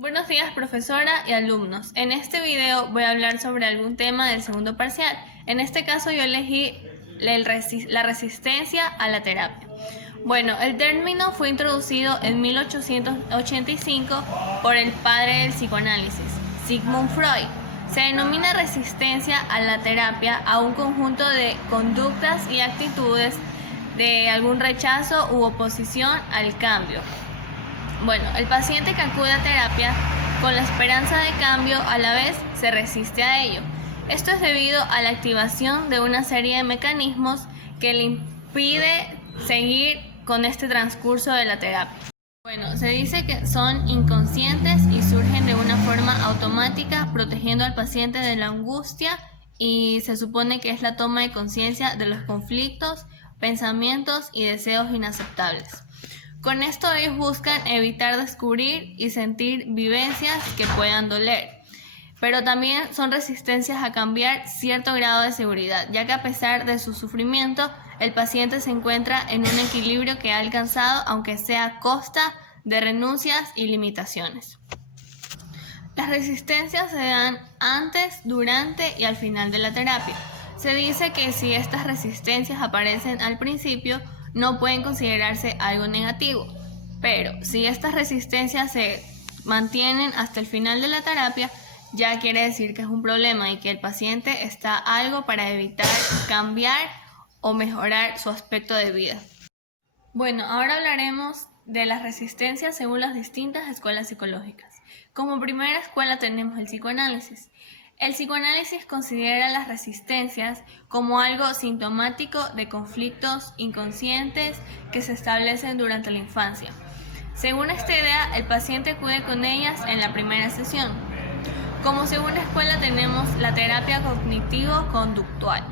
Buenos días, profesora y alumnos. En este video voy a hablar sobre algún tema del segundo parcial. En este caso yo elegí la resistencia a la terapia. Bueno, el término fue introducido en 1885 por el padre del psicoanálisis, Sigmund Freud. Se denomina resistencia a la terapia a un conjunto de conductas y actitudes de algún rechazo u oposición al cambio. Bueno, el paciente que acude a terapia con la esperanza de cambio a la vez se resiste a ello. Esto es debido a la activación de una serie de mecanismos que le impide seguir con este transcurso de la terapia. Bueno, se dice que son inconscientes y surgen de una forma automática, protegiendo al paciente de la angustia, y se supone que es la toma de conciencia de los conflictos, pensamientos y deseos inaceptables. Con esto ellos buscan evitar descubrir y sentir vivencias que puedan doler, pero también son resistencias a cambiar cierto grado de seguridad, ya que a pesar de su sufrimiento, el paciente se encuentra en un equilibrio que ha alcanzado, aunque sea a costa de renuncias y limitaciones. Las resistencias se dan antes, durante y al final de la terapia. Se dice que si estas resistencias aparecen al principio, no pueden considerarse algo negativo, pero si estas resistencias se mantienen hasta el final de la terapia, ya quiere decir que es un problema y que el paciente está algo para evitar cambiar o mejorar su aspecto de vida. Bueno, ahora hablaremos de las resistencias según las distintas escuelas psicológicas. Como primera escuela tenemos el psicoanálisis. El psicoanálisis considera las resistencias como algo sintomático de conflictos inconscientes que se establecen durante la infancia. Según esta idea, el paciente acude con ellas en la primera sesión. Como segunda escuela tenemos la terapia cognitivo-conductual,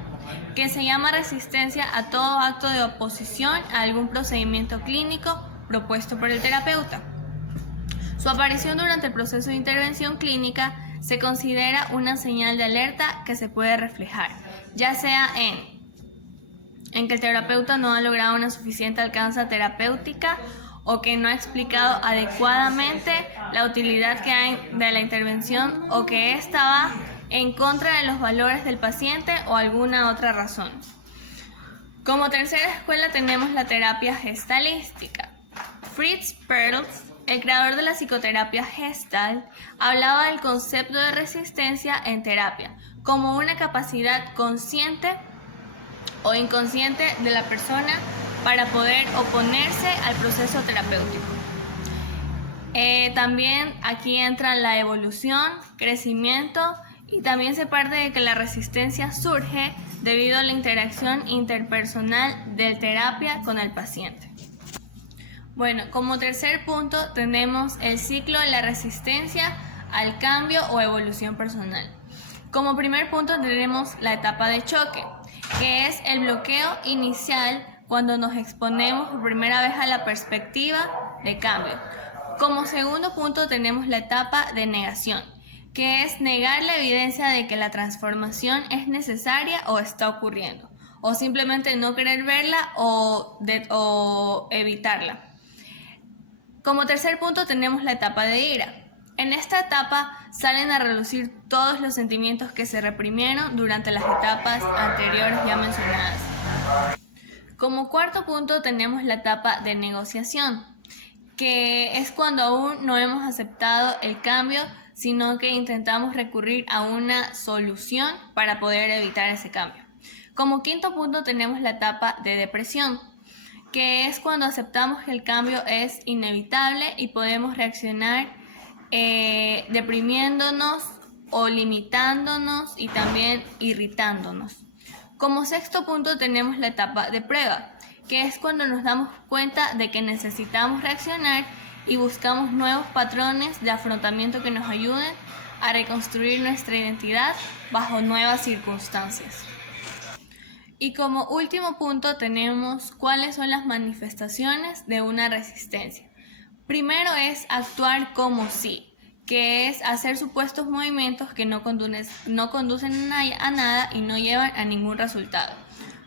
que se llama resistencia a todo acto de oposición a algún procedimiento clínico propuesto por el terapeuta. Su aparición durante el proceso de intervención clínica se considera una señal de alerta que se puede reflejar, ya sea en que el terapeuta no ha logrado una suficiente alcance terapéutica o que no ha explicado adecuadamente la utilidad que hay de la intervención, o que ésta va en contra de los valores del paciente o alguna otra razón. Como tercera escuela tenemos la terapia gestalística. Fritz Perls, el creador de la psicoterapia Gestalt, hablaba del concepto de resistencia en terapia como una capacidad consciente o inconsciente de la persona para poder oponerse al proceso terapéutico. También aquí entra la evolución, crecimiento, y también se parte de que la resistencia surge debido a la interacción interpersonal del terapia con el paciente. Bueno, como tercer punto tenemos el ciclo de la resistencia al cambio o evolución personal. Como primer punto tenemos la etapa de choque, que es el bloqueo inicial cuando nos exponemos por primera vez a la perspectiva de cambio. Como segundo punto tenemos la etapa de negación, que es negar la evidencia de que la transformación es necesaria o está ocurriendo, o simplemente no querer verla o evitarla. Como tercer punto tenemos la etapa de ira. En esta etapa salen a relucir todos los sentimientos que se reprimieron durante las etapas anteriores ya mencionadas. Como cuarto punto tenemos la etapa de negociación, que es cuando aún no hemos aceptado el cambio, sino que intentamos recurrir a una solución para poder evitar ese cambio. Como quinto punto tenemos la etapa de depresión, que es cuando aceptamos que el cambio es inevitable y podemos reaccionar deprimiéndonos o limitándonos y también irritándonos. Como sexto punto tenemos la etapa de prueba, que es cuando nos damos cuenta de que necesitamos reaccionar y buscamos nuevos patrones de afrontamiento que nos ayuden a reconstruir nuestra identidad bajo nuevas circunstancias. Y como último punto tenemos cuáles son las manifestaciones de una resistencia. Primero es actuar como sí, que es hacer supuestos movimientos que no conducen a nada y no llevan a ningún resultado.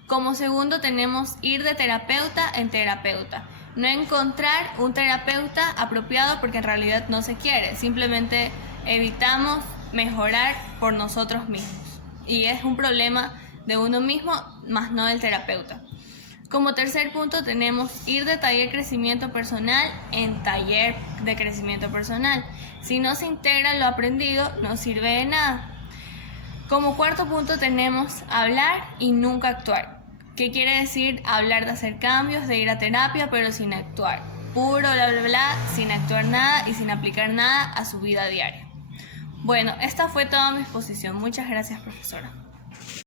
Como segundo tenemos ir de terapeuta en terapeuta, no encontrar un terapeuta apropiado porque en realidad no se quiere, simplemente evitamos mejorar por nosotros mismos y es un problema de uno mismo más no del terapeuta. Como tercer punto tenemos ir de taller crecimiento personal en taller de crecimiento personal. Si no se integra lo aprendido, no sirve de nada. Como cuarto punto tenemos hablar y nunca actuar. ¿Qué quiere decir hablar de hacer cambios, de ir a terapia, pero sin actuar? Puro bla bla bla, sin actuar nada y sin aplicar nada a su vida diaria. Bueno, esta fue toda mi exposición. Muchas gracias, profesora.